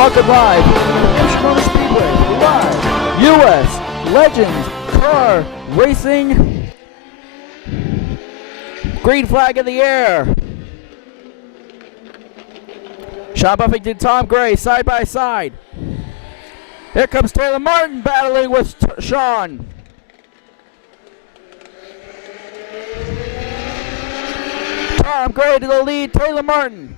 Talking live from Hampshire Speedway, live U.S. Legends Car Racing. Green flag in the air. Sean Buffington, Tom Gray, side by side. Here comes Taylor Martin battling with Sean. Tom Gray to the lead, Taylor Martin.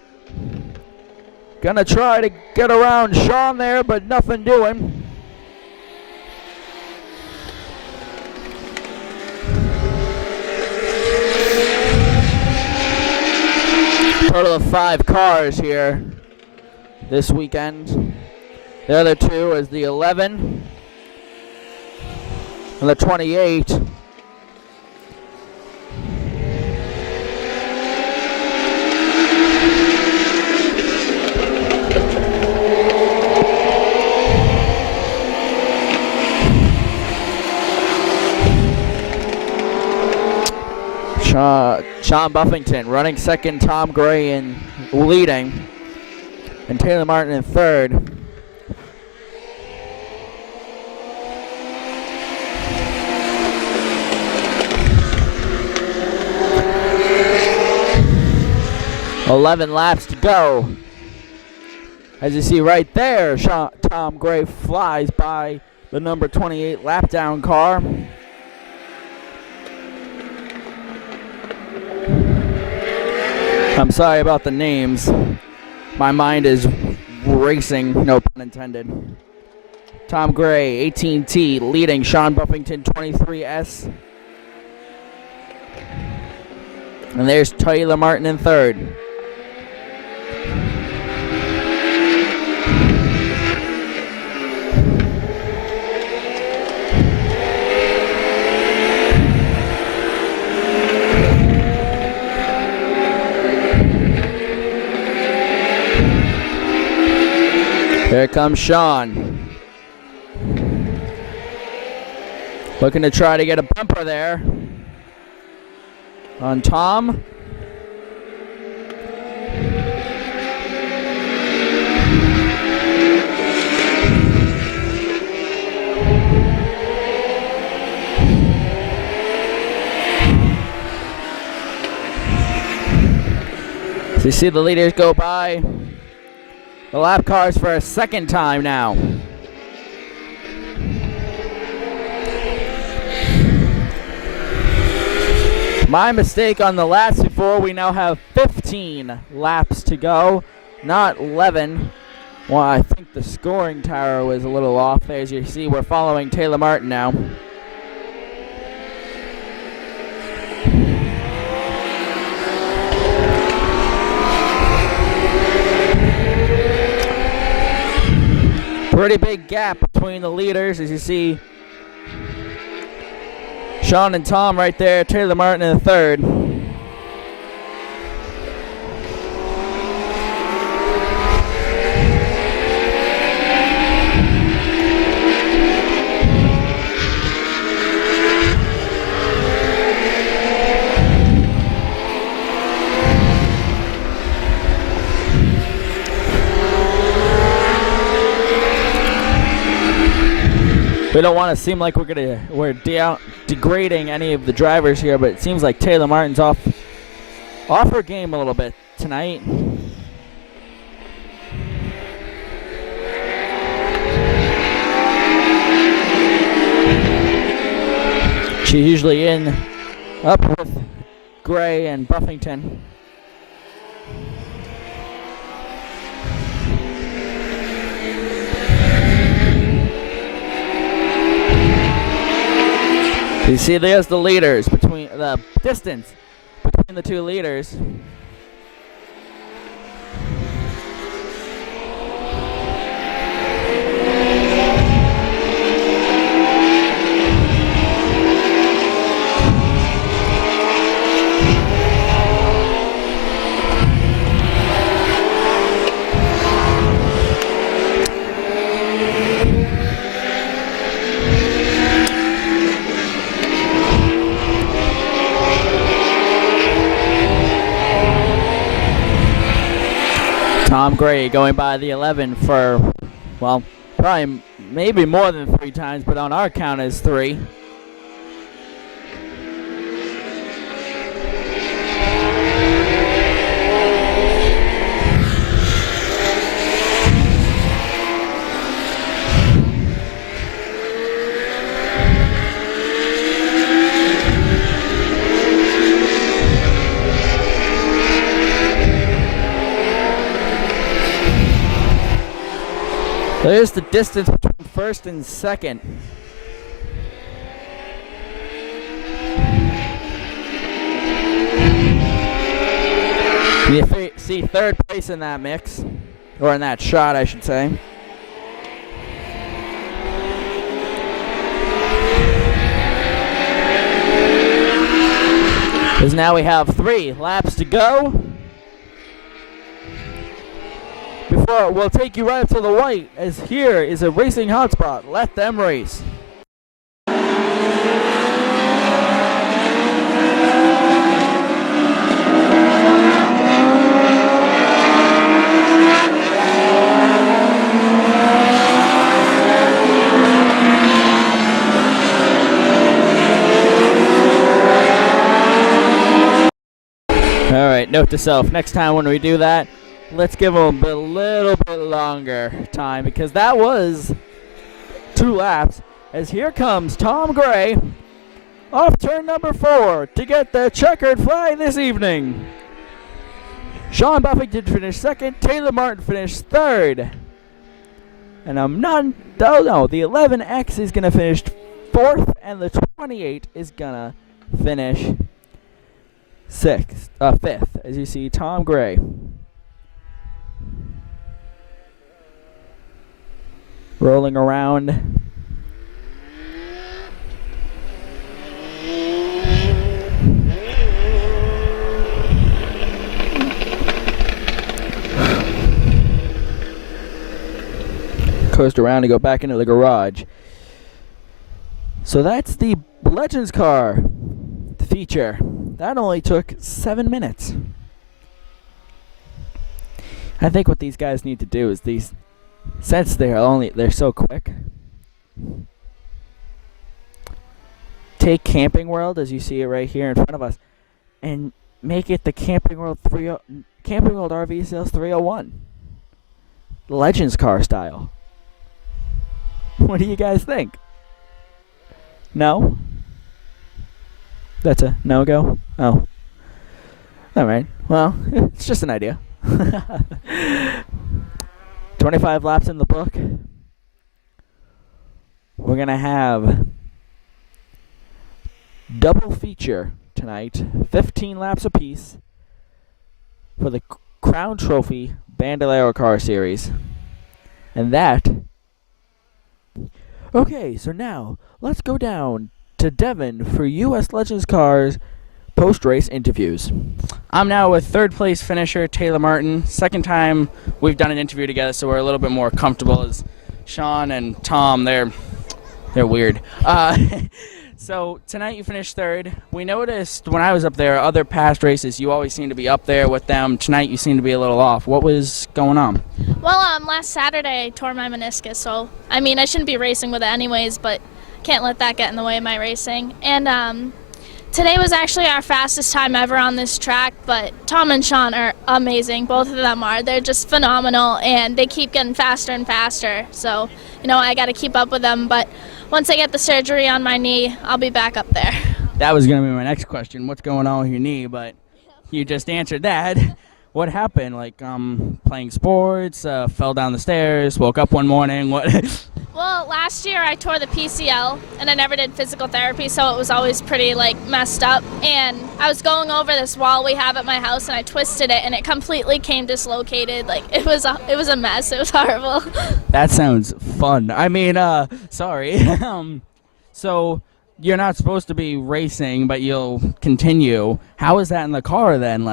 Gonna try to get around Sean there, but nothing doing. Total of 5 cars here this weekend. The other 2 is the 11 and the 28. Sean Buffington running second, Tom Gray in leading, and Taylor Martin in third. "11 laps to go." As you see right there, Tom Gray flies by the number 28 lap down car. I'm sorry about the names. My mind is racing, no pun intended. Tom Gray, 18T, leading Sean Buffington, 23S. And there's Taylor Martin in third. Here comes Sean. Looking to try to get a bumper there on Tom. So you see the leaders go by the lap cars for a second time now. My mistake on the laps before. We now have 15 laps to go, not 11. Well, I think the scoring tower was a little off there. As you see, we're following Taylor Martin now. Pretty big gap between the leaders, as you see Sean and Tom right there, Taylor Martin in third. We don't want to seem like we're degrading any of the drivers here, but it seems like Taylor Martin's off her game a little bit tonight. She's usually up with Gray and Buffington. You see, there's the leaders, between the distance between the 2 leaders. Tom Gray going by the 11 for, well, probably maybe more than 3 times, but on our count is 3. There's the distance between first and second. You see third place in that mix, or in that shot, I should say. Because now we have 3 laps to go. Before we'll take you right up to the white, as here is a racing hotspot. Let them race. All right, note to self, next time when we do that, let's give them a little bit longer time, because that was 2 laps. As here comes Tom Gray off turn number 4 to get the checkered flag this evening. Sean Buffington finished 2nd. Taylor Martin finished 3rd. And the 11X is going to finish 4th, and the 28 is going to finish 5th. As you see, Tom Gray rolling around. Coast around to go back into the garage. So that's the Legends car feature. That only took 7 minutes. I think what these guys need to do is since they're so quick, take Camping World, as you see it right here in front of us, and make it the Camping World RV Sales 301, Legends car style. What do you guys think? No? That's a no-go? Oh. Alright, well, it's just an idea. 25 laps in the book. We're going to have double feature tonight, 15 laps apiece for the Crown Trophy Bandolero Car Series. And that... Okay, so now let's go down to Devin for U.S. Legends Cars post-race interviews. I'm now with third place finisher Taylor Martin. Second time we've done an interview together, so we're a little bit more comfortable. As Sean and Tom, they're weird. So tonight you finished third. We noticed when I was up there, other past races, you always seem to be up there with them. Tonight you seem to be a little off. What was going on? Well, last Saturday I tore my meniscus, so I mean I shouldn't be racing with it anyways, but can't let that get in the way of my racing. And today was actually our fastest time ever on this track, but Tom and Sean are amazing. Both of them are. They're just phenomenal, and they keep getting faster and faster. So, I got to keep up with them, but once I get the surgery on my knee, I'll be back up there. That was going to be my next question. What's going on with your knee? But you just answered that. What happened? Like playing sports, fell down the stairs, woke up one morning, what? Well, last year I tore the PCL, and I never did physical therapy, so it was always pretty, messed up. And I was going over this wall we have at my house, and I twisted it, and it completely came dislocated. It was a mess. It was horrible. That sounds fun. I mean, sorry. So you're not supposed to be racing, but you'll continue. How is that in the car, then?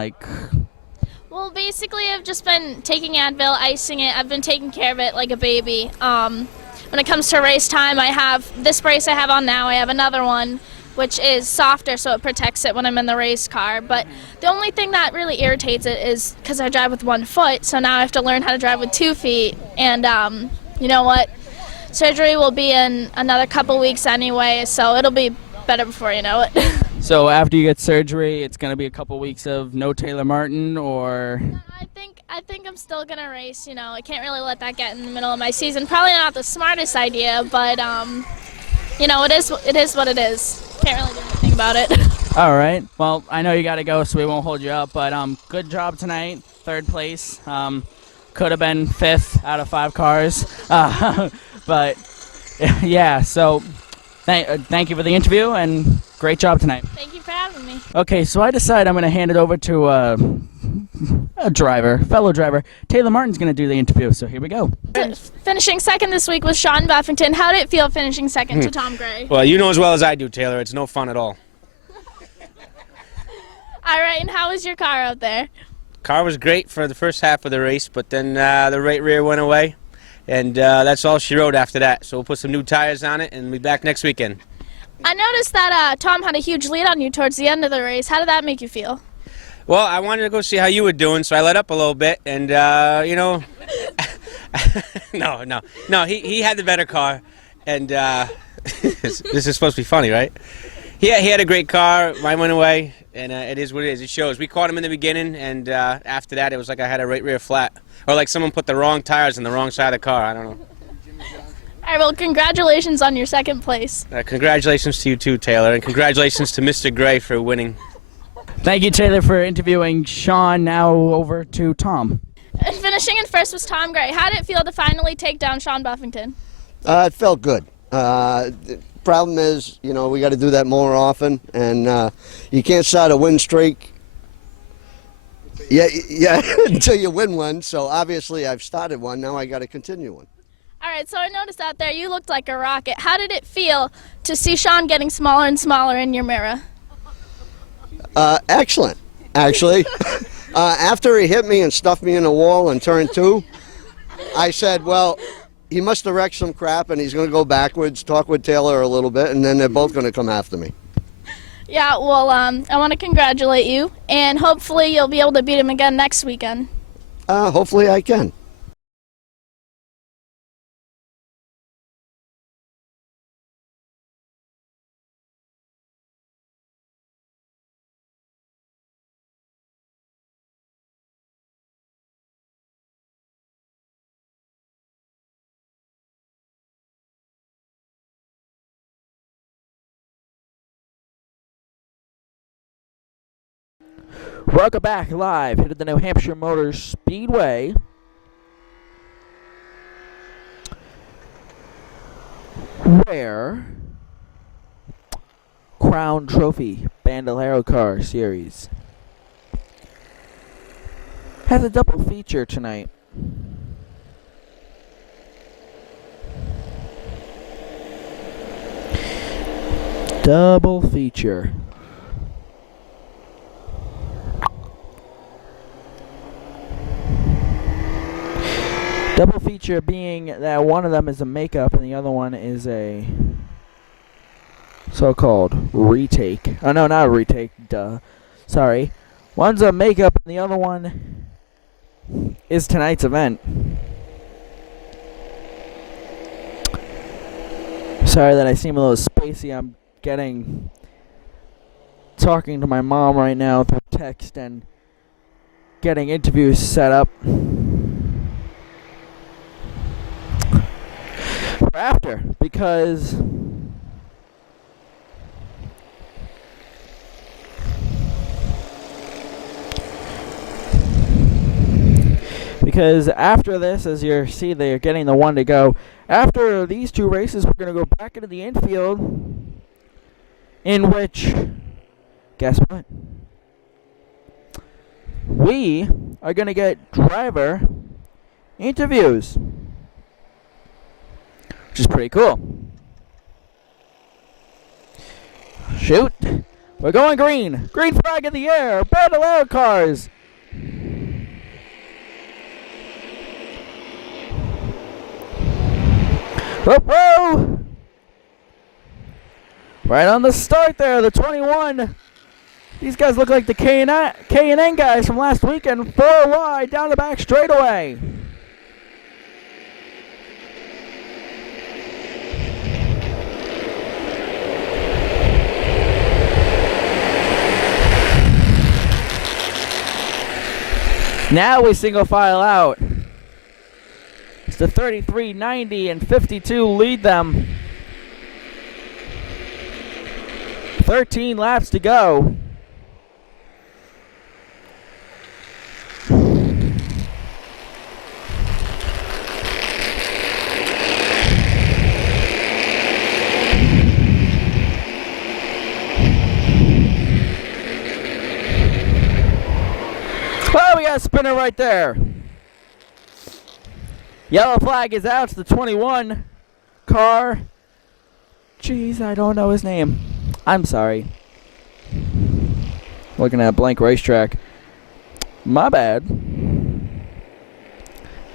Well, basically, I've just been taking Advil, icing it. I've been taking care of it like a baby. When it comes to race time, I have this brace I have on now. I have another one. which is softer, so it protects it when I'm in the race car. But the only thing that really irritates it is because I drive with 1 foot, so now I have to learn how to drive with 2 feet. And you know what? Surgery will be in another couple weeks anyway, so it'll be better before you know it. So after you get surgery, it's going to be a couple weeks of no Taylor Martin, or? I think I'm still gonna race. You know, I can't really let that get in the middle of my season. Probably not the smartest idea, but you know, it is what it is. Can't really do anything about it. All right. Well, I know you got to go, so we won't hold you up. But good job tonight, 3rd place. Could have been 5th out of 5 cars, but yeah. So thank you for the interview and great job tonight. Thank you for having me. Okay, so I decide I'm going to hand it over to a fellow driver. Taylor Martin's going to do the interview, so here we go. Finishing second this week was Sean Buffington. How did it feel finishing second to Tom Gray? Well, you know as well as I do, Taylor, it's no fun at all. All right, and how was your car out there? Car was great for the first half of the race, but then the right rear went away, and that's all she wrote after that. So we'll put some new tires on it, and we'll be back next weekend. I noticed that Tom had a huge lead on you towards the end of the race. How did that make you feel? Well, I wanted to go see how you were doing, so I let up a little bit, and, you know, no, he had the better car, and this is supposed to be funny, right? Yeah, he had a great car, mine went away, and it is what it is. It shows. We caught him in the beginning, and after that, it was like I had a right rear flat, or like someone put the wrong tires on the wrong side of the car, I don't know. All right, well, congratulations on your 2nd place. Congratulations to you too, Taylor, and congratulations to Mr. Gray for winning. Thank you, Taylor, for interviewing Sean. Now over to Tom. And finishing in 1st was Tom Gray. How did it feel to finally take down Sean Buffington? It felt good. The problem is, you know, we got to do that more often, and you can't start a win streak. Yeah, until you win one. So obviously, I've started one. Now I got to continue one. All right, so I noticed out there you looked like a rocket. How did it feel to see Sean getting smaller and smaller in your mirror? Excellent, actually. After he hit me and stuffed me in the wall in turn 2, I said, well, he must have wrecked some crap and he's going to go backwards, talk with Taylor a little bit, and then they're both going to come after me. Yeah, well, I want to congratulate you, and hopefully you'll be able to beat him again next weekend. Hopefully I can. Welcome back live here at the New Hampshire Motor Speedway. Where Crown Trophy Bandolero Car Series has a double feature tonight. Double feature. Double feature being that one of them is a makeup and the other one is a so-called retake. Oh no, not a retake, duh. Sorry. One's a makeup and the other one is tonight's event. Sorry that I seem a little spacey. I'm talking to my mom right now through text and getting interviews set up for after, because after this, as you see, they're getting the one to go. After these 2 races, we're going to go back into the infield, in which, guess what? We are going to get driver interviews, which is pretty cool. Shoot. We're going green. Green flag in the air. Bandolero cars. Whoa, whoa. Right on the start there, the 21. These guys look like the K&N guys from last weekend. 4 wide down the back straightaway. Now we single file out. It's the 33, 90, and 52 lead them. 13 laps to go. Oh, we got a spinner right there. Yellow flag is out. It's the 21 car. Jeez, I don't know his name. I'm sorry. Looking at a blank racetrack. My bad.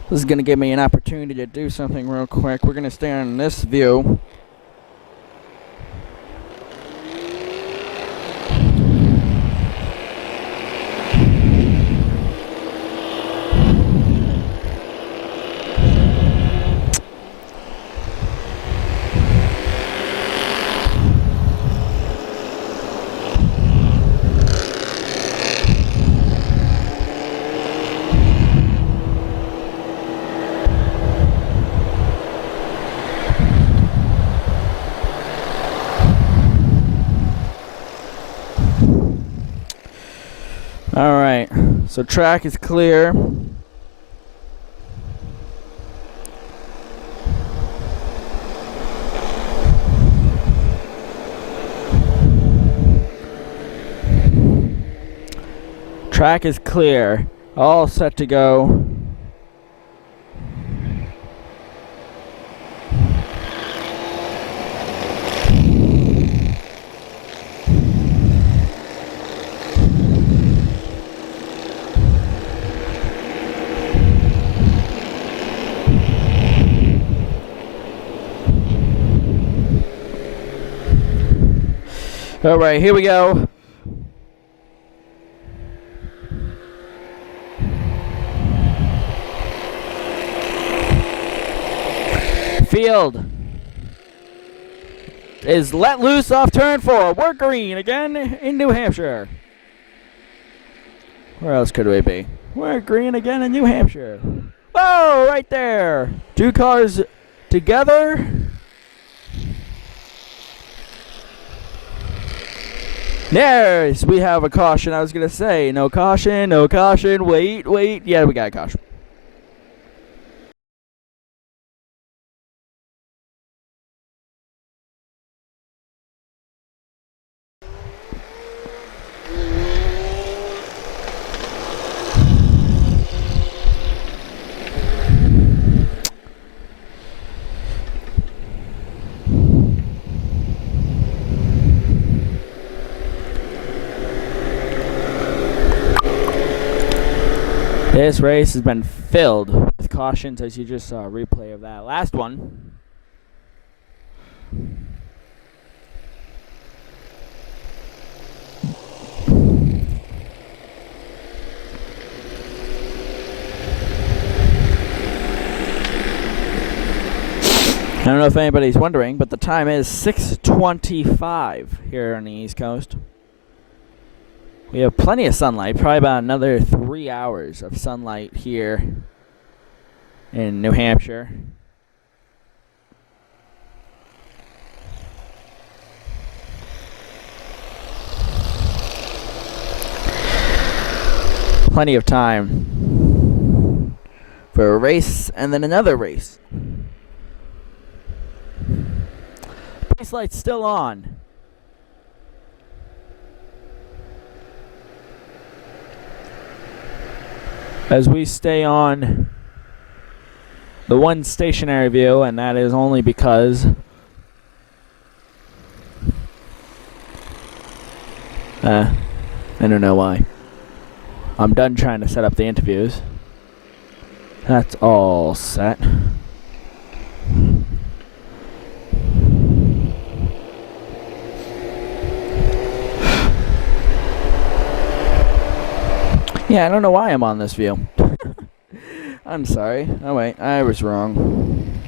This is going to give me an opportunity to do something real quick. We're going to stay on this view. All right, so track is clear. Track is clear. All set to go. All right, here we go. Field is let loose off turn 4. We're green again in New Hampshire. Where else could we be? We're green again in New Hampshire. Oh, right there. 2 cars together. There's, we have a caution. I was going to say, no caution, no caution. Wait, wait. Yeah, we got a caution. This race has been filled with cautions, as you just saw a replay of that last one. I don't know if anybody's wondering, but the time is 6:25 here on the East Coast. We have plenty of sunlight, probably about another 3 hours of sunlight here in New Hampshire. Plenty of time for a race and then another race. Race light's still on. As we stay on the one stationary view, and that is only because I don't know why. I'm done trying to set up the interviews. That's all set. Yeah, I don't know why I'm on this view. I'm sorry. Oh wait, I was wrong.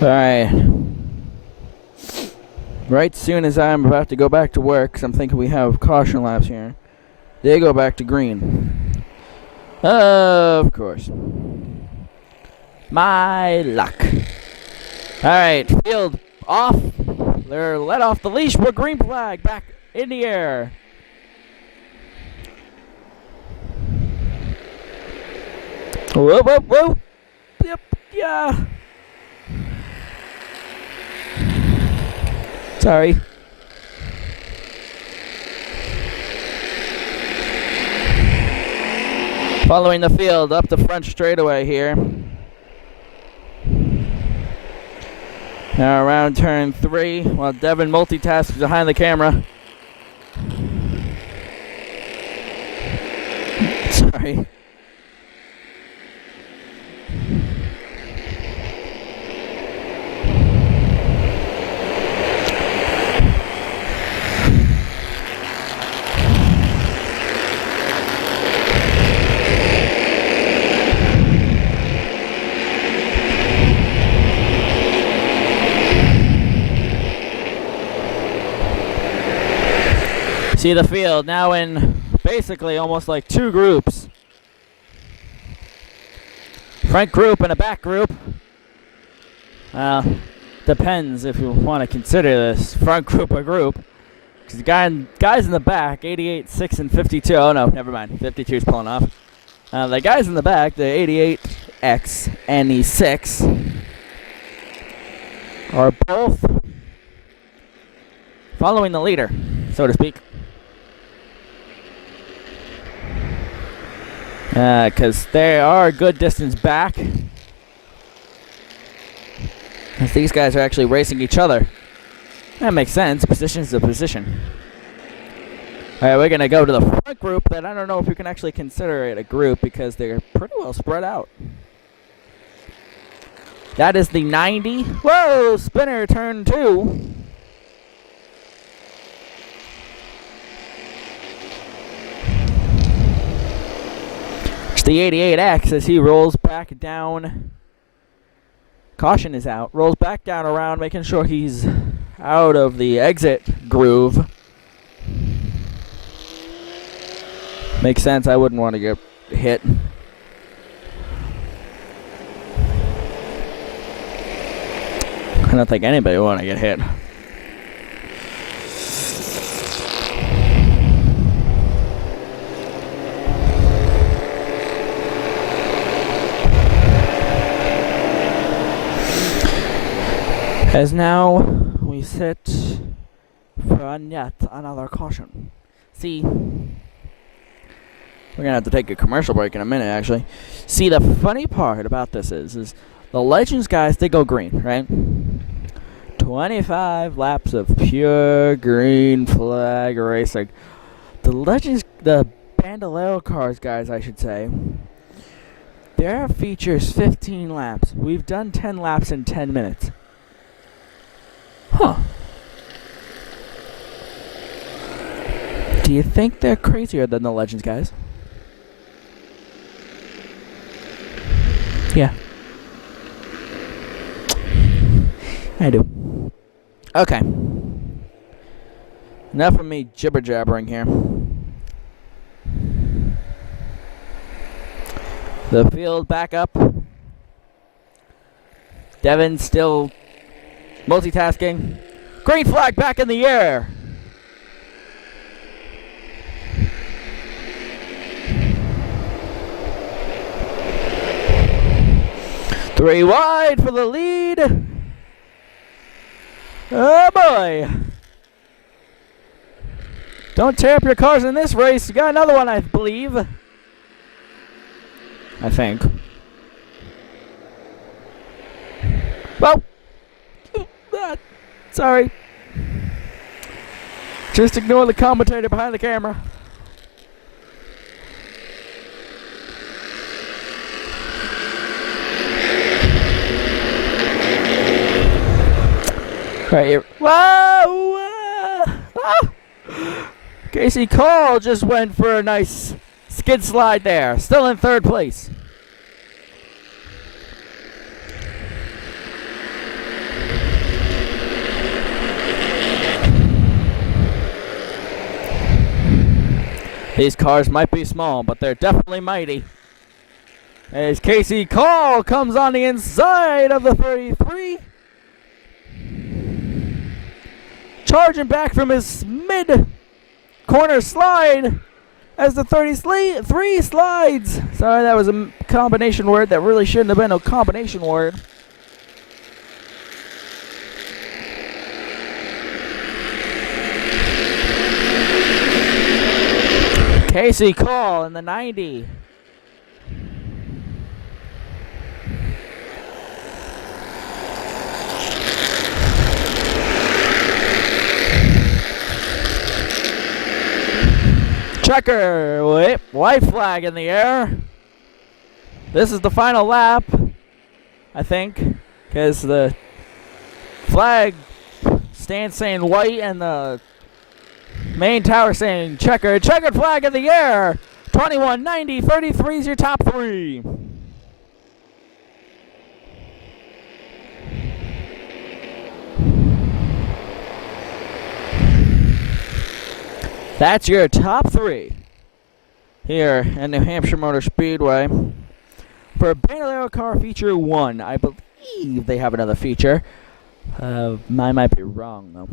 Alright. Right soon as I'm about to go back to work, 'cause I'm thinking we have caution laps here, they go back to green. Of course. My luck. Alright, field off. They're let off the leash. We're green flag back in the air. Whoa, whoa, whoa. Yep, yeah. Sorry. Following the field up the front straightaway here. Now around turn 3, while Devin multitasks behind the camera. Sorry. See the field now in basically almost like 2 groups. Front group and a back group. Depends if you want to consider this front group a group. Because the guys in the back, 88, 6, and 52. Oh no, never mind. 52 is pulling off. The guys in the back, the 88X and the 6, are both following the leader, so to speak. Because they are a good distance back. As these guys are actually racing each other. That makes sense. Position is a position. Alright, we're going to go to the front group that I don't know if you can actually consider it a group because they're pretty well spread out. That is the 90. Whoa! Spinner turn 2. The 88X as he rolls back down. Caution is out. Rolls back down around, making sure he's out of the exit groove. Makes sense. I wouldn't want to get hit. I don't think anybody would want to get hit. As now we sit for yet another caution. See, we're gonna have to take a commercial break in a minute, actually. See, the funny part about this is the Legends guys, they go green, right? 25 laps of pure green flag racing. The Legends, the Bandolero cars guys, I should say, their features 15 laps. We've done 10 laps in 10 minutes. Huh. Do you think they're crazier than the Legends guys? Yeah. I do. Okay. Enough of me jibber jabbering here. The field back up. Devin still multitasking. Green flag back in the air. Three wide for the lead. Oh boy. Don't tear up your cars in this race. You got another one, I believe. I think. Well. Sorry. Just ignore the commentator behind the camera. Right here. Whoa! Casey Cole just went for a nice skid slide there. Still in third place. These cars might be small, but they're definitely mighty. As Casey Cole comes on the inside of the 33. Charging back from his mid-corner slide as the 33 slides. Sorry, that was a combination word that really shouldn't have been a combination word. Casey Cole in the 90. Checker, white flag in the air. This is the final lap, I think, because the flag stands saying white and the main tower saying checker. Checkered flag in the air. 21, 90, 33 is your top three. That's your top three here in New Hampshire Motor Speedway. For Bandolero Car Feature 1, I believe they have another feature. I might be wrong, though.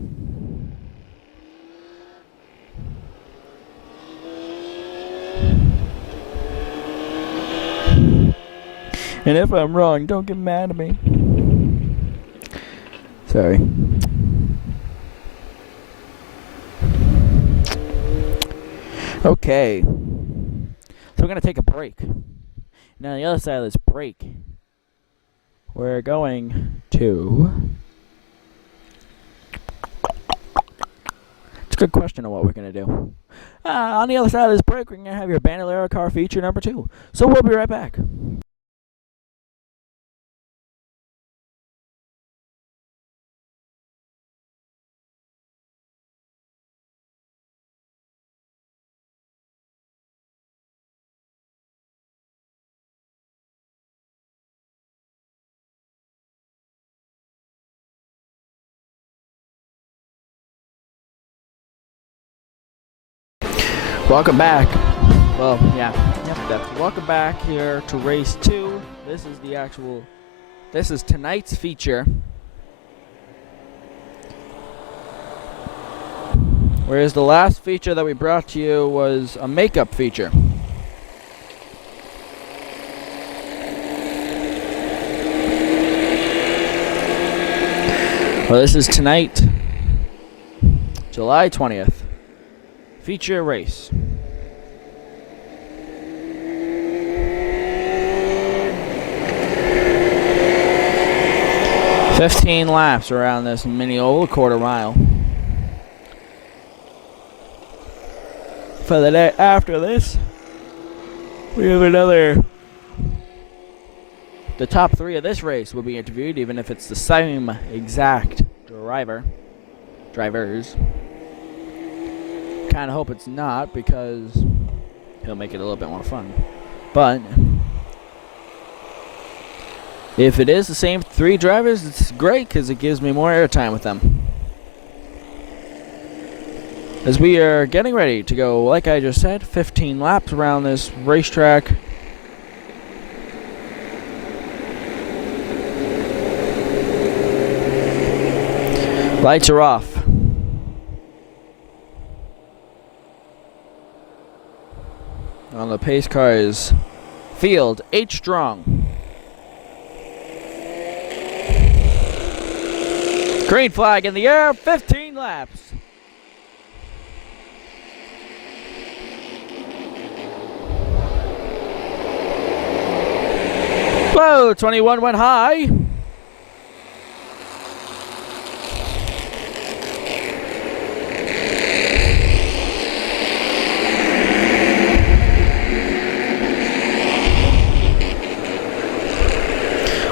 And if I'm wrong, don't get mad at me. Sorry. Okay. So we're going to take a break. Now, on the other side of this break, we're going to... It's a good question of what we're going to do. On the other side of this break, we're going to have your Bandolero Car Feature number 2. So we'll be right back. Welcome back. Well, yeah, welcome back here to race 2. This is tonight's feature. Whereas the last feature that we brought to you was a makeup feature. Well, this is tonight, July 20th. Feature race. $15 laps around this mini oval, quarter mile. For the day after this, we have another. The top 3 of this race will be interviewed, even if it's the same exact drivers. Kind of hope it's not, because he'll make it a little bit more fun. But if it is the same 3 drivers, it's great, because it gives me more airtime with them. As we are getting ready to go, like I just said, 15 laps around this racetrack. Lights are off. On the pace cars, field H strong. Green flag in the air, 15 laps. Whoa, 21 went high.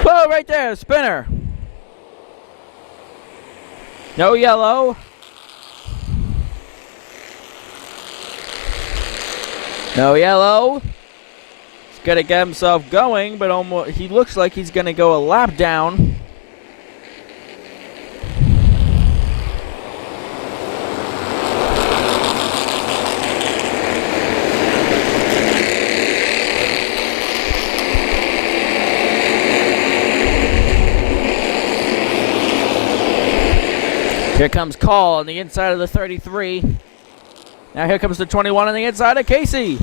Whoa, right there, spinner. No yellow. No yellow. He's gonna get himself going, but almost he looks like he's gonna go a lap down. Here comes Call on the inside of the 33. Now here comes the 21 on the inside of Casey.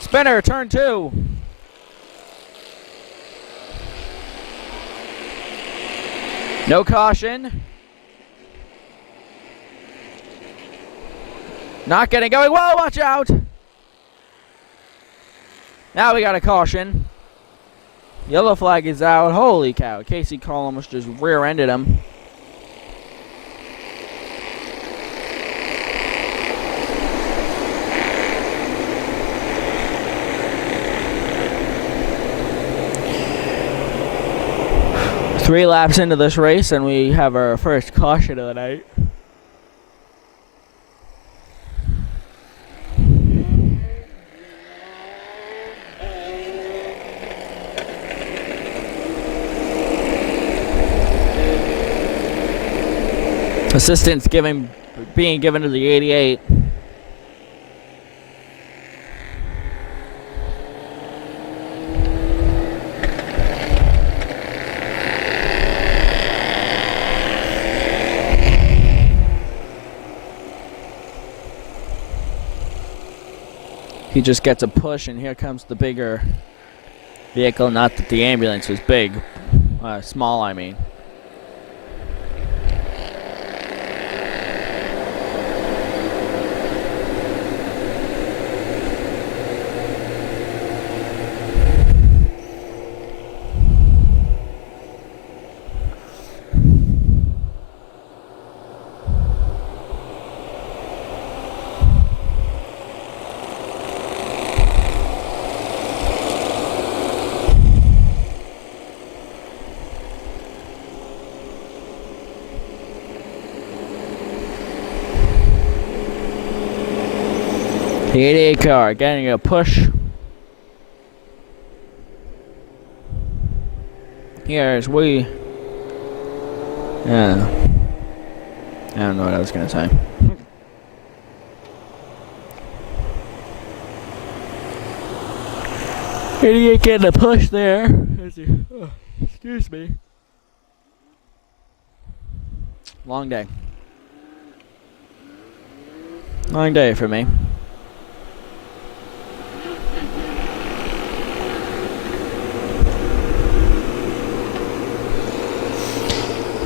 Spinner, turn 2. No caution. Not getting going. Whoa, watch out. Now we got a caution. Yellow flag is out. Holy cow. Casey Call almost just rear-ended him. Three laps into this race, and we have our first caution of the night. Assistance being given to the 88. He just gets a push, and here comes the bigger vehicle. Not that the ambulance was big. Small, I mean. The 88 car getting a push. Here's we. Yeah. I don't know what I was gonna say. 88 getting a push there. Excuse me. Long day. Long day for me.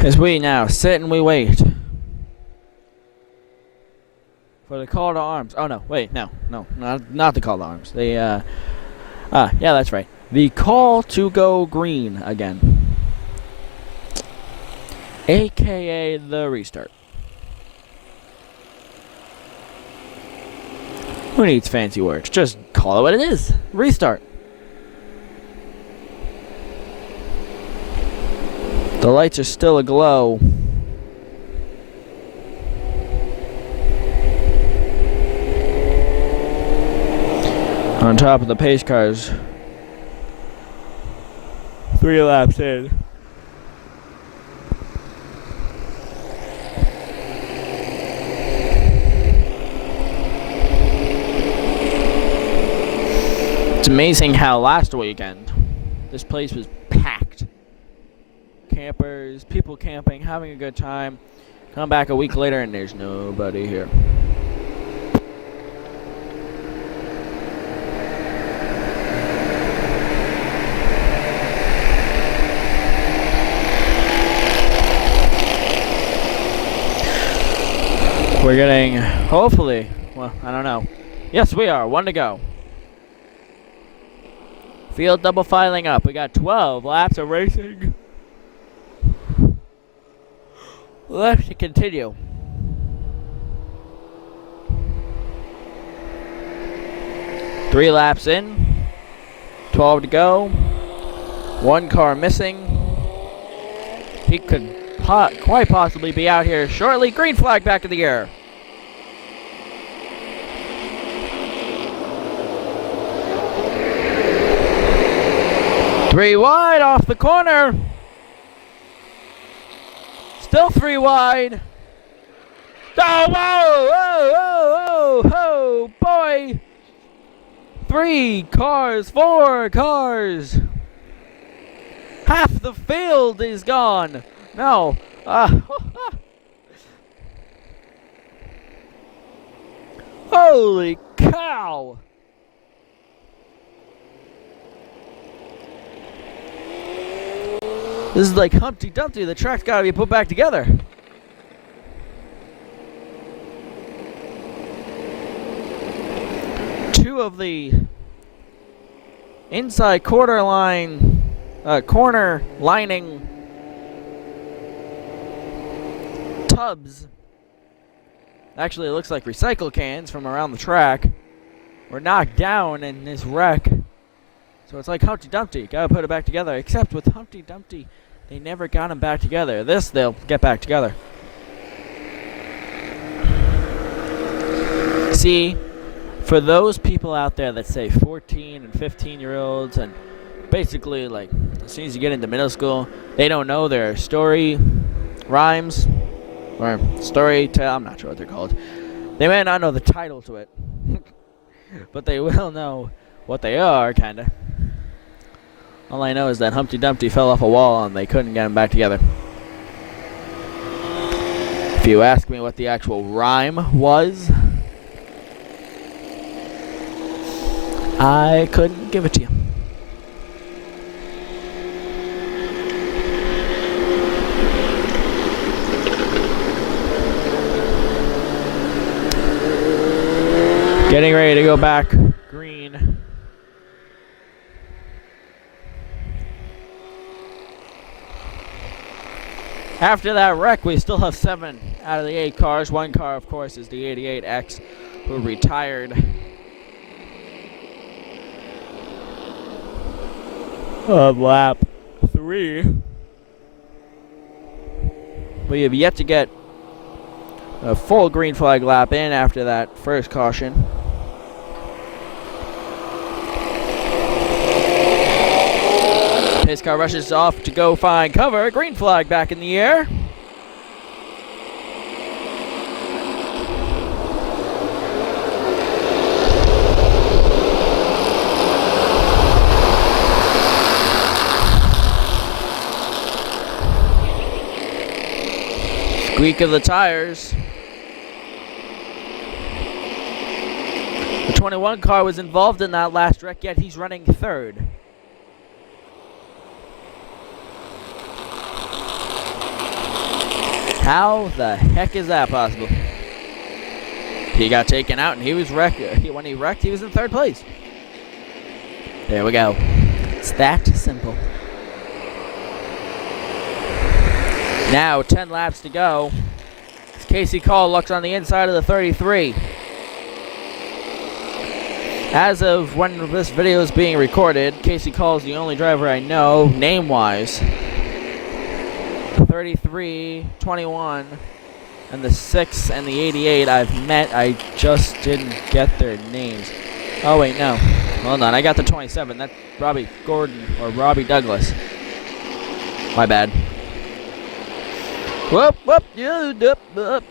As we now sit and we wait for the call to arms. Oh no, wait, no, not the call to arms. Yeah, that's right. The call to go green again, aka the restart. Who needs fancy words? Just call it what it is. Restart. The lights are still aglow. On top of the pace cars. 3 laps in. It's amazing how last weekend this place was packed. Campers, people camping, having a good time. Come back a week later and there's nobody here. We're getting, hopefully, well, I don't know. Yes, we are. 1 to go. Field double filing up. We got 12 laps of racing. Left to continue. Three laps in. 12 to go. 1 car missing. He could quite possibly be out here shortly. Green flag back in the air. Three wide off the corner. Still 3 wide. Oh, whoa, whoa, whoa, whoa, boy. 3 cars, 4 cars. Half the field is gone. No. Holy cow. This is like Humpty Dumpty. The track's got to be put back together. Two of the inside corner lining tubs. Actually, it looks like recycle cans from around the track were knocked down in this wreck. So it's like Humpty Dumpty. Gotta put it back together. Except with Humpty Dumpty, they never got them back together. This, they'll get back together. See, for those people out there that say 14 and 15-year-olds and basically, like, as soon as you get into middle school, they don't know their story rhymes or story tell. I'm not sure what they're called. They may not know the title to it, but they will know what they are, kind of. All I know is that Humpty Dumpty fell off a wall and they couldn't get him back together. If you ask me what the actual rhyme was, I couldn't give it to you. Getting ready to go back green. After that wreck, we still have 7 out of the 8 cars. 1 car, of course, is the 88X, who retired on lap 3. We have yet to get a full green flag lap in after that first caution. Pace car rushes off to go find cover. Green flag back in the air. Squeak of the tires. The 21 car was involved in that last wreck, yet he's running 3rd. How the heck is that possible? He got taken out and he was wrecked. When he wrecked, he was in 3rd place. There we go. It's that simple. Now 10 laps to go. Casey Call looks on the inside of the 33. As of when this video is being recorded, Casey Call is the only driver I know, name-wise. 33, 21, and the 6 and the 88 I've met. I just didn't get their names. Oh, wait, no. Hold on, I got the 27. That's Robbie Gordon or Robbie Douglas. My bad. Whoop, whoop, yeah, whoop, whoop.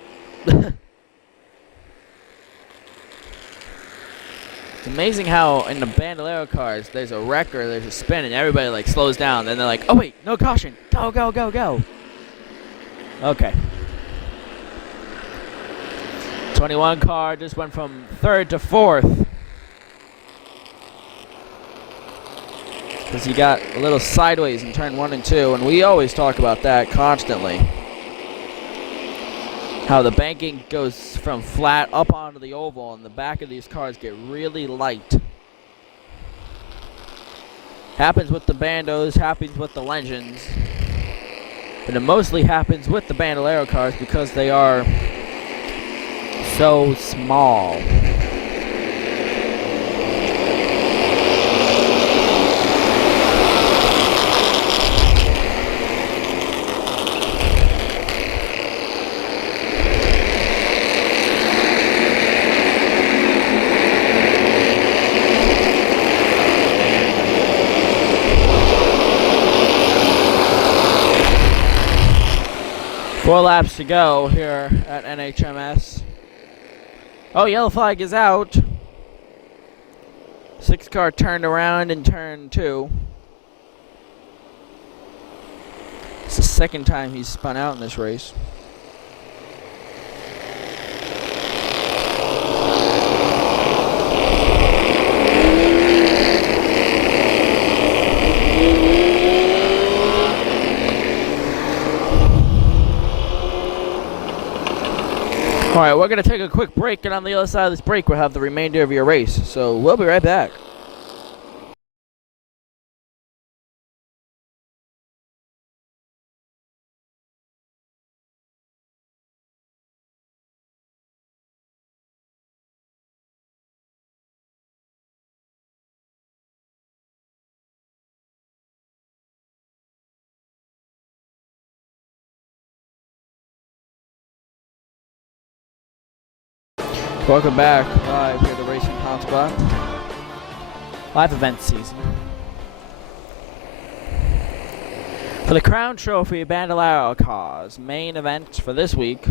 It's amazing how in the Bandolero cars, there's a wreck or there's a spin and everybody like slows down. Then they're like, oh wait, no caution. Go, go, go, go. Okay. 21 car just went from 3rd to 4th. Because he got a little sideways in turn 1 and 2, and we always talk about that constantly. How the banking goes from flat up onto the oval, and the back of these cars get really light. Happens with the Bandos, happens with the Legends. But it mostly happens with the Bandolero cars because they are so small. 4 laps to go here at NHMS. Oh, yellow flag is out. 6 car turned around in turn 2. It's the second time he's spun out in this race. All right, we're going to take a quick break, and on the other side of this break, we'll have the remainder of your race. So we'll be right back. Welcome back live here at the Racing Hotspot. Live event season. For the Crown Trophy Bandolero cars, main event for this week,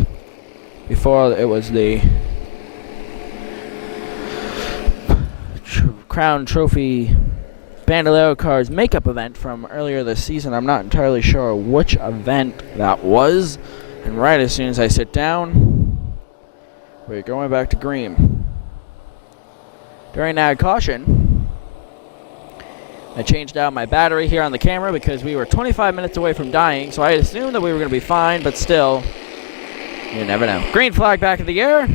before it was the Crown Trophy Bandolero cars makeup event from earlier this season. I'm not entirely sure which event that was. And right as soon as I sit down, we're going back to green. During that caution, I changed out my battery here on the camera because we were 25 minutes away from dying, so I assumed that we were going to be fine, but still, you never know. Green flag back in the air.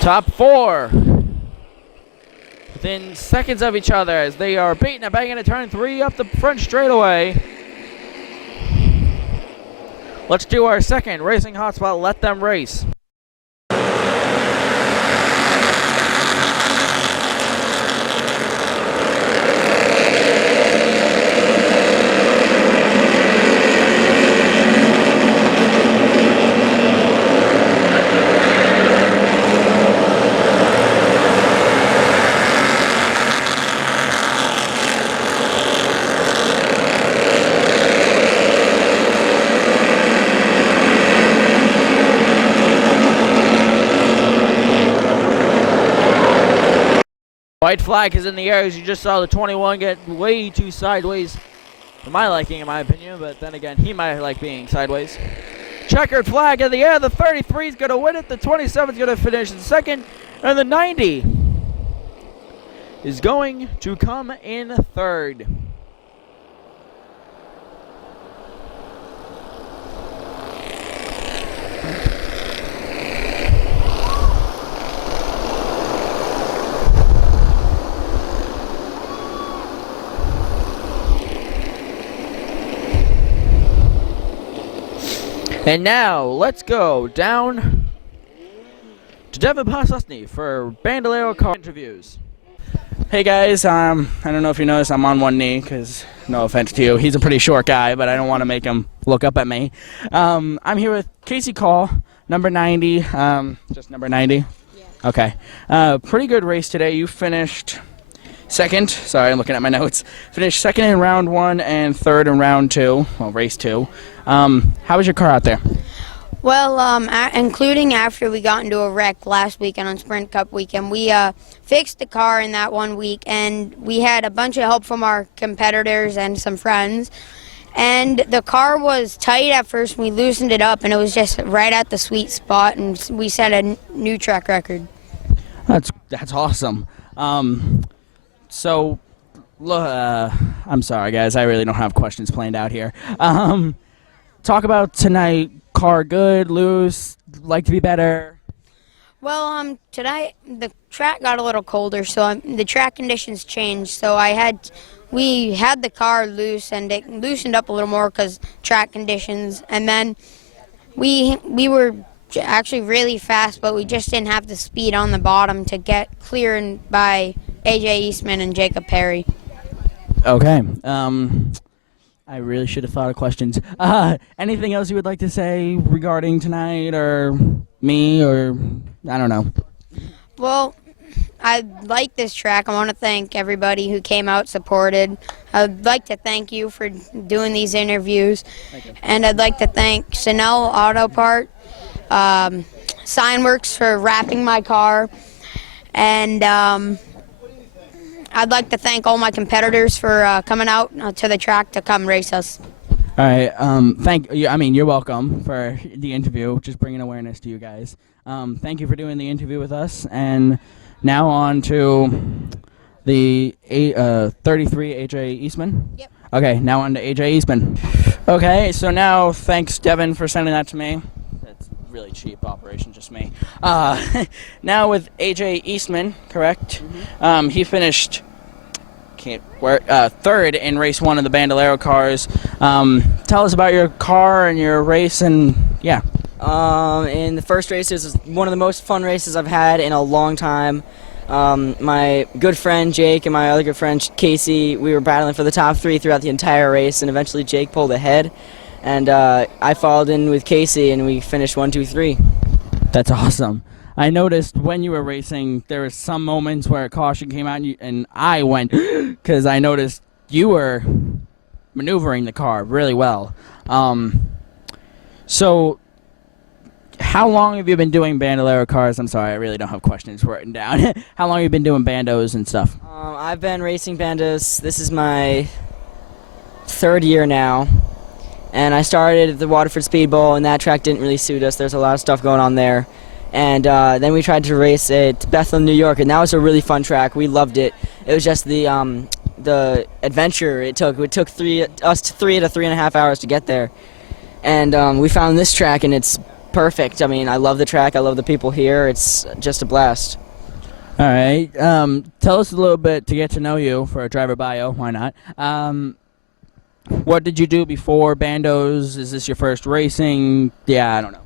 Top 4. Within seconds of each other as they are beating and banging at turn 3 up the front straightaway. Let's do our second Racing Hotspot, Let Them Race. White flag is in the air as you just saw the 21 get way too sideways for my liking, in my opinion, but then again, he might like being sideways. Checkered flag in the air. The 33 is going to win it. The 27 is going to finish in second, and the 90 is going to come in third. And now, let's go down to Devin Poslusny for Bandolero car interviews. Hey guys, I don't know if you noticed, I'm on one knee because, no offense to you, he's a pretty short guy, but I don't want to make him look up at me. I'm here with Casey Call, number 90, just number 90? Yeah. Okay. Pretty good race today. You finished second. Sorry, I'm looking at my notes. Finished second in round 1 and third in round 2, well, race 2. How was your car out there? Well, including after we got into a wreck last weekend on Sprint Cup weekend, we fixed the car in that 1 week, and we had a bunch of help from our competitors and some friends. And the car was tight at first, and we loosened it up, and it was just right at the sweet spot, and we set a new track record. That's awesome. So, I'm sorry, guys. I really don't have questions planned out here. Talk about tonight. Car good, loose, like to be better? Well, tonight the track got a little colder, so the track conditions changed. So we had the car loose, and it loosened up a little more because track conditions. And then we were actually really fast, but we just didn't have the speed on the bottom to get cleared by AJ Eastman and Jacob Perry. Okay. I really should have thought of questions. Anything else you would like to say regarding tonight or me or I don't know? Well, I like this track. I want to thank everybody who came out, supported. I'd like to thank you for doing these interviews. And I'd like to thank Chanel Auto Part, Signworks for wrapping my car. And I'd like to thank all my competitors for coming out to the track to come race us. All right. Thank you. I mean, you're welcome for the interview. Just bringing awareness to you guys. Thank you for doing the interview with us. And now on to the 33 AJ Eastman. Yep. Okay. Now on to AJ Eastman. Okay. So now, thanks Devin for sending that to me. That's really cheap operation, just me. Now with AJ Eastman, correct? Mm-hmm. He finished. Third in race 1 of the Bandolero cars. Tell us about your car and your race, and yeah. In the first race, it was one of the most fun races I've had in a long time. My good friend Jake and my other good friend Casey, we were battling for the top 3 throughout the entire race, and eventually Jake pulled ahead, and I followed in with Casey, and we finished 1, 2, 3. That's awesome. I noticed when you were racing, there were some moments where a caution came out, and I went, because I noticed you were maneuvering the car really well. So, how long have you been doing Bandolero cars? I'm sorry, I really don't have questions written down. How long have you been doing bandos and stuff? I've been racing bandos. This is my 3rd year now. And I started at the Waterford Speed Bowl, and that track didn't really suit us. There's a lot of stuff going on there. And then we tried to race at Bethlehem, New York, and that was a really fun track. We loved it. It was just the adventure it took. It took 3 to 3.5 hours to get there. And we found this track, and it's perfect. I mean, I love the track. I love the people here. It's just a blast. All right. Tell us a little bit to get to know you for a driver bio. Why not? What did you do before bandos? Is this your first racing? Yeah, I don't know.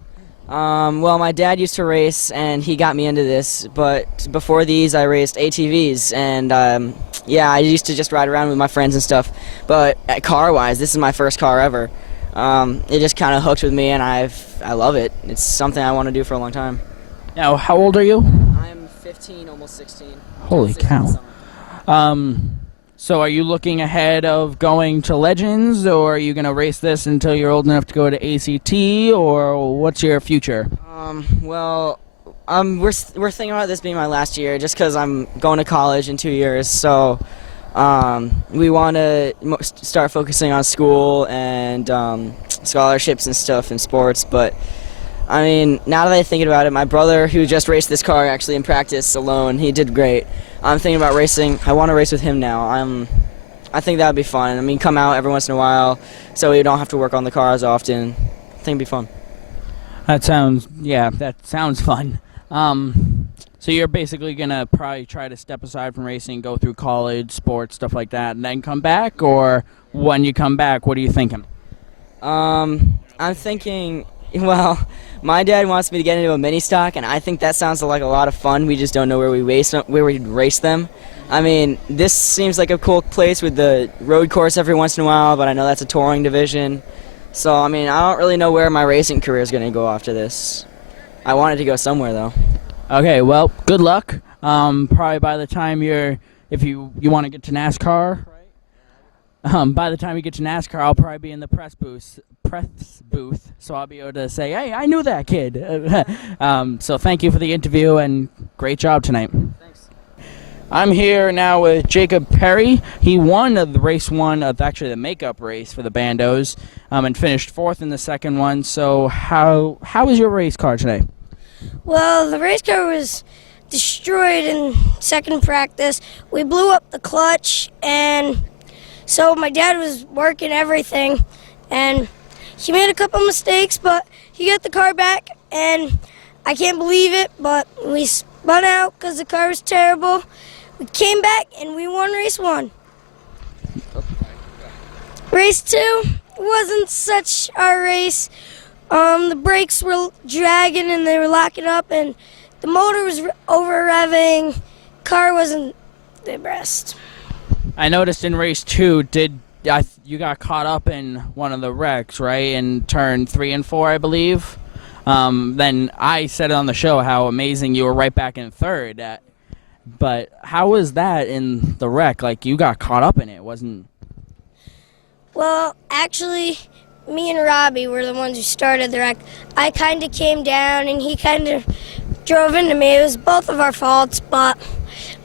Well, my dad used to race, and he got me into this, but before these, I raced ATVs, and, yeah, I used to just ride around with my friends and stuff, but car-wise, this is my first car ever. It just kind of hooked with me, and I love it. It's something I want to do for a long time. Now, how old are you? I'm 15, almost 16. Holy 16 cow. So are you looking ahead of going to Legends, or are you going to race this until you're old enough to go to ACT, or what's your future? Well, we're thinking about this being my last year, just because I'm going to college in 2 years, so we want to start focusing on school and scholarships and stuff in sports, but I mean, now that I think about it, my brother, who just raced this car actually in practice alone, he did great. I'm thinking about racing. I want to race with him now. I think that would be fun. I mean, come out every once in a while so we don't have to work on the car as often. I think it'd be fun. That sounds fun. So you're basically going to probably try to step aside from racing, go through college, sports, stuff like that, and then come back? Or when you come back, what are you thinking? I'm thinking... Well, my dad wants me to get into a mini stock, and I think that sounds like a lot of fun. We just don't know where we'd race them. I mean, this seems like a cool place with the road course every once in a while, but I know that's a touring division. So, I mean, I don't really know where my racing career is going to go after this. I wanted to go somewhere, though. Okay, well, good luck. Probably by the time if you want to get to NASCAR, by the time you get to NASCAR, I'll probably be in the press booth, so I'll be able to say, hey, I knew that kid. So thank you for the interview, and great job tonight. Thanks. I'm here now with Jacob Perry. He won the race 1 of actually the makeup race for the bandos, and finished 4th in the second one. So how was your race car today? Well, the race car was destroyed in second practice. We blew up the clutch, and so my dad was working everything, and he made a couple mistakes, but he got the car back, and I can't believe it, but we spun out because the car was terrible. We came back, and we won race 1. Race 2 wasn't such our race. The brakes were dragging, and they were locking up, and the motor was over-revving. Car wasn't the best. I noticed in race 2, you got caught up in one of the wrecks, right? In turn 3 and 4, I believe. Then I said it on the show how amazing you were right back in 3rd. But how was that in the wreck? Like, you got caught up in it, wasn't? Well, actually, me and Robbie were the ones who started the wreck. I kind of came down and he kind of drove into me. It was both of our faults, but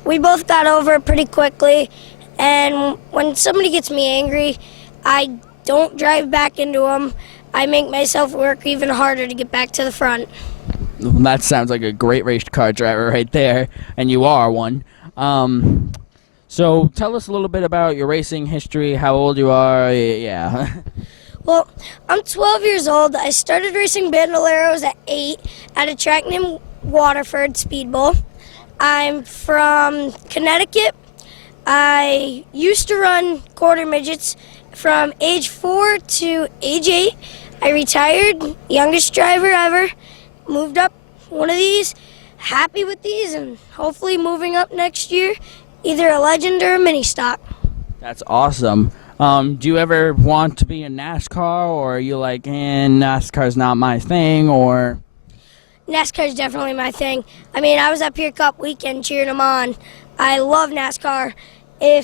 we both got over it pretty quickly. And when somebody gets me angry, I don't drive back into them. I make myself work even harder to get back to the front. That sounds like a great race car driver right there, and you are one. So tell us a little bit about your racing history, how old you are, yeah. Well, I'm 12 years old. I started racing Bandoleros at 8 at a track named Waterford Speedbowl. I'm from Connecticut. I used to run quarter midgets from age 4 to age 8. I retired, youngest driver ever, moved up one of these, happy with these, and hopefully moving up next year, either a legend or a mini stock. That's awesome. Do you ever want to be in NASCAR, or are you like, NASCAR's not my thing, or? NASCAR is definitely my thing. I mean, I was at Pier Cup weekend cheering them on. I love NASCAR. I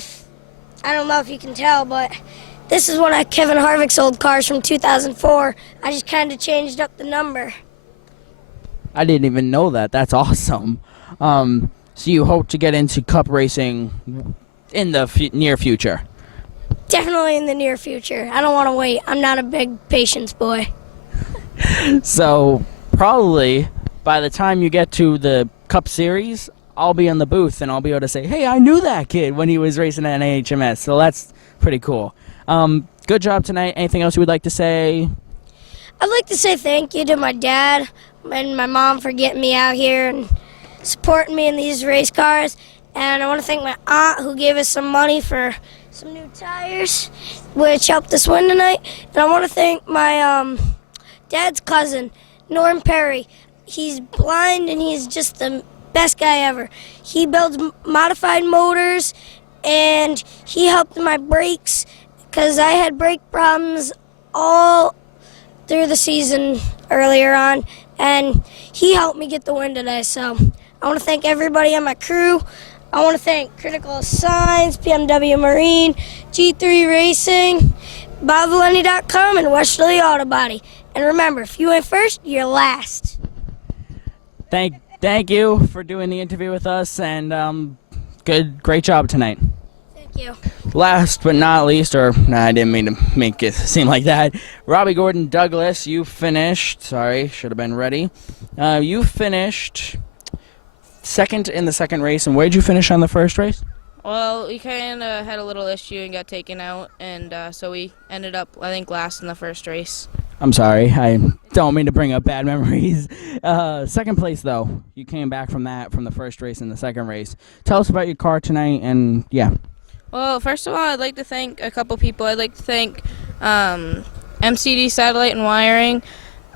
don't know if you can tell, but this is one of Kevin Harvick's old cars from 2004. I just kind of changed up the number. I didn't even know that. That's awesome. So you hope to get into Cup racing in the near future? Definitely in the near future. I don't want to wait. I'm not a big patience boy. So probably by the time you get to the Cup Series, I'll be in the booth and I'll be able to say, hey, I knew that kid when he was racing at NHMS. So that's pretty cool. Good job tonight. Anything else you would like to say? I'd like to say thank you to my dad and my mom for getting me out here and supporting me in these race cars. And I want to thank my aunt who gave us some money for some new tires, which helped us win tonight. And I want to thank my dad's cousin, Norm Perry. He's blind and he's just the best guy ever. He builds modified motors and he helped my brakes because I had brake problems all through the season earlier on, and he helped me get the win today. So I want to thank everybody on my crew. I want to thank Critical Signs, PMW Marine, G3 Racing, BobValeni.com, and Westerly Auto Body. And remember, if you ain't first, you're last. Thank you for doing the interview with us, and great job tonight. Thank you. Last but not least, I didn't mean to make it seem like that. Robbie Gordon Douglas, you finished. Sorry, should have been ready. You finished second in the second race, and where'd you finish on the first race? Well, we kind of had a little issue and got taken out, and so we ended up, I think, last in the first race. I'm sorry, I don't mean to bring up bad memories. Second place, though. You came back from the first race and the second race. Tell us about your car tonight, and yeah. Well, first of all, I'd like to thank a couple people. I'd like to thank MCD Satellite and Wiring.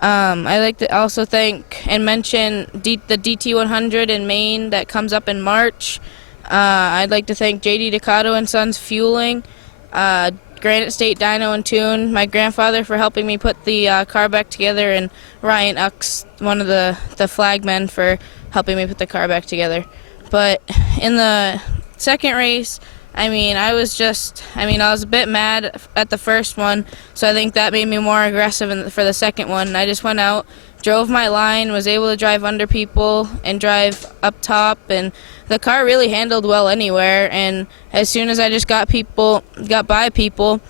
I'd like to also thank and mention the DT100 in Maine that comes up in March. I'd like to thank JD Ducato and Sons Fueling, Granite State Dyno and Tune, my grandfather for helping me put the car back together, and Ryan Ux, one of the flagmen, for helping me put the car back together. But in the second race, I was a bit mad at the first one, so I think that made me more aggressive for the second one. I just went out, drove my line, was able to drive under people and drive up top, and the car really handled well anywhere. And as soon as I just got by people,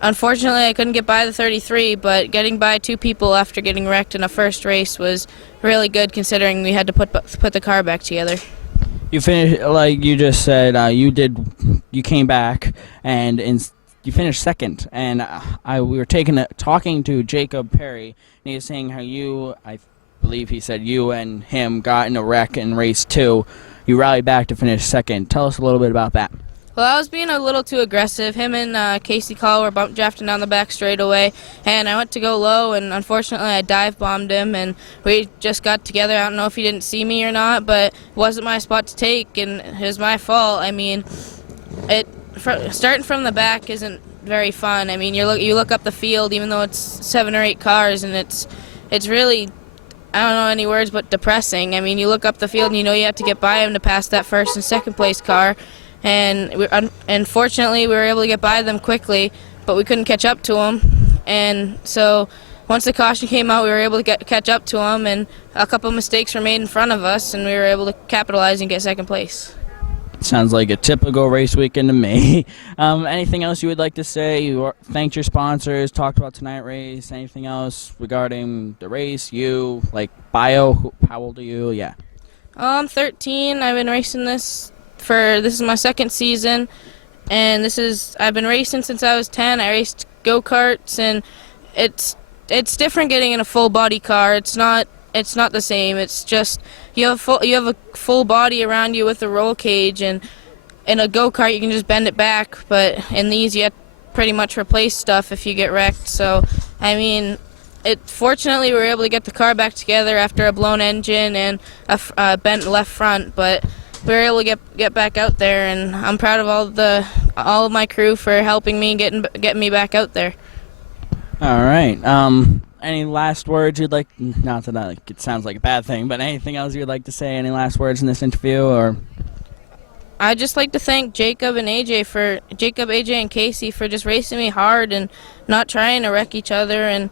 unfortunately I couldn't get by the 33, but getting by two people after getting wrecked in a first race was really good, considering we had to put the car back together. You finished, like you just said, you came back and you finished second. And we were talking to Jacob Perry, and he was saying how I believe he said you and him got in a wreck in race 2. You rallied back to finish second. Tell us a little bit about that. Well, I was being a little too aggressive. Him and Casey Call were bump drafting down the back straightaway, and I went to go low, and unfortunately I dive bombed him, and we just got together. I don't know if he didn't see me or not, but it wasn't my spot to take, and it was my fault. Starting from the back isn't very fun. You look up the field, even though it's 7 or 8 cars, and it's really I don't know any words but depressing. I mean, you look up the field and you know you have to get by him to pass that first and second place car, and fortunately we were able to get by them quickly, but we couldn't catch up to him. And so once the caution came out, we were able to catch up to him, and a couple mistakes were made in front of us, and we were able to capitalize and get second place. Sounds like a typical race weekend to me. Anything else you would like to say? You thanked your sponsors, talked about tonight's race. Anything else regarding the race? You, like bio, how old are you? Yeah. I'm 13. I've been racing this is my second season, and I've been racing since I was 10. I raced go-karts, and it's different getting in a full body car. It's not the same. It's just you have a full body around you with a roll cage, and in a go-kart you can just bend it back, but in these you have to pretty much replace stuff if you get wrecked. So I mean, fortunately we were able to get the car back together after a blown engine and a bent left front, but we were able to get back out there, and I'm proud of all of my crew for helping me getting me back out there. All right. Any last words you'd like? Not that it sounds like a bad thing, but anything else you'd like to say? Any last words in this interview? Or I'd just like to thank Jacob, AJ, and Casey for just racing me hard and not trying to wreck each other. And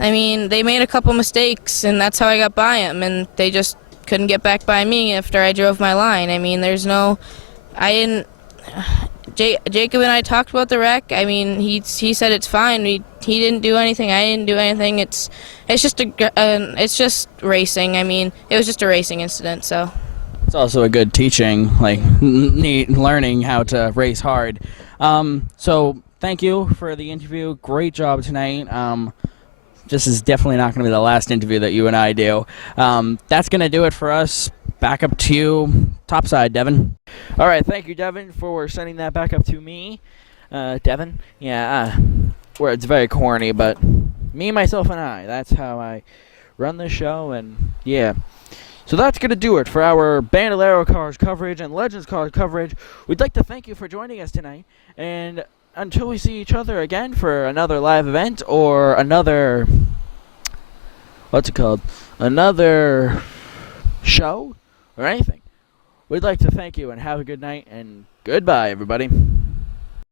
I mean, they made a couple mistakes, and that's how I got by them. And they just couldn't get back by me after I drove my line. I mean, Jacob and I talked about the wreck. I mean, he said it's fine. He didn't do anything. I didn't do anything. It's just racing. I mean, it was just a racing incident. So it's also a good teaching, like learning how to race hard. So thank you for the interview. Great job tonight. This is definitely not going to be the last interview that you and I do. That's going to do it for us. Back up to you, topside, Devin. All right, thank you, Devin, for sending that back up to me. Devin, yeah, where it's very corny, but me, myself, and I, that's how I run the show, and yeah. So that's going to do it for our Bandolero Cars coverage and Legends Cars coverage. We'd like to thank you for joining us tonight, and until we see each other again for another live event or another, another show or anything, we'd like to thank you and have a good night, and goodbye, everybody.